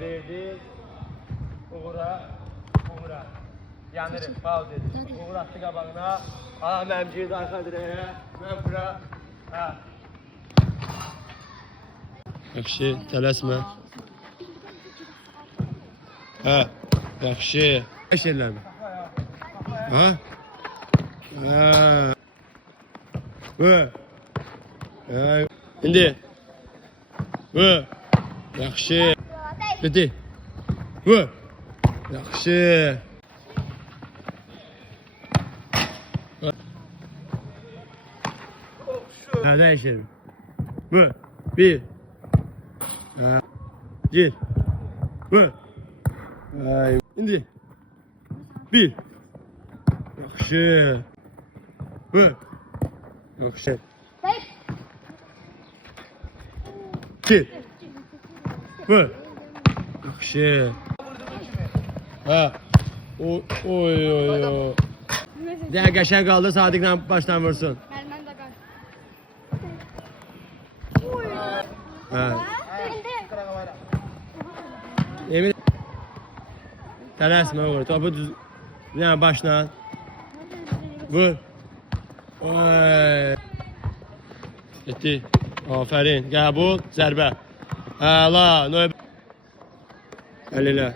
verdi. Uğura. Yanırım, faul dedi. Uğur attı qabağına. Ala mənim girdi arxa dirəyə. Mən bura. Ha. Yaxşı, tələsmə. Ha, yaxşı. Beş yerlərmi? Ha? Ha. Bu. İndi. Bu. Yaxşı. Bitti. Bu. Yaxşı. Ha, değişelim. Bu. Bir. Ha. Gir. Bu. Ay. İndi. Bir. Yaxşı. Bu. Yaxşı. İki. Bu. Yaxşı. Ha. Oy oy oy. Diğer qəşəng qaldı, Sadiqlə başdan vursun. Mən də qal. Ha. Emin. Tələsmə vur. Topu düz. Yəni başla. Vur. Oy. Getdi. Aferin. Qəbul. Zərbə. Əla. Növbə. Əlilə.